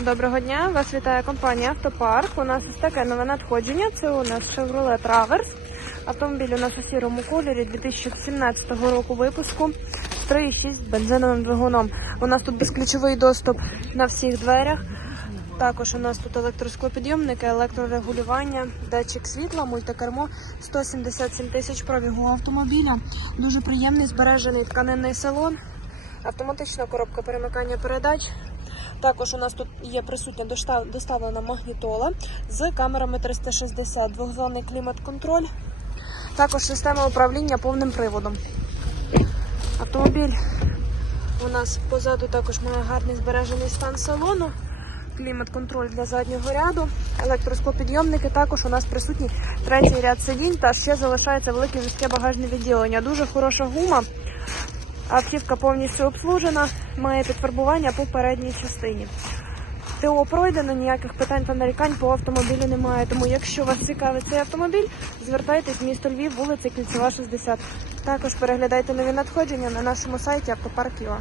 Доброго дня, вас вітає компанія Автопарк. У нас ось таке нове надходження. Це у нас Chevrolet Traverse. Автомобіль у нас у сірому кольорі 2017 року випуску з 3,6 бензиновим двигуном. У нас тут безключовий доступ на всіх дверях. Також у нас тут електросклопідйомники, електрорегулювання, датчик світла, мультикермо, 177 тисяч пробігу автомобіля. Дуже приємний збережений тканинний салон, автоматична коробка перемикання передач. Також у нас тут є присутня доставлена магнітола з камерами 360, двохзонний клімат-контроль, також система управління повним приводом. Автомобіль у нас позаду також має гарний збережений стан салону, клімат-контроль для заднього ряду, електроскопідйомники. Також у нас присутній третій ряд сидінь та ще залишається велике міське багажне відділення. Дуже хороша гума. Автівка повністю обслужена, має підфарбування по передній частині. ТО пройдено, ніяких питань та нарікань по автомобілю немає. Тому, якщо вас цікавить цей автомобіль, звертайтесь в місто Львів, вулиця Кільцева, 60. Також переглядайте нові надходження на нашому сайті автопарк.ua.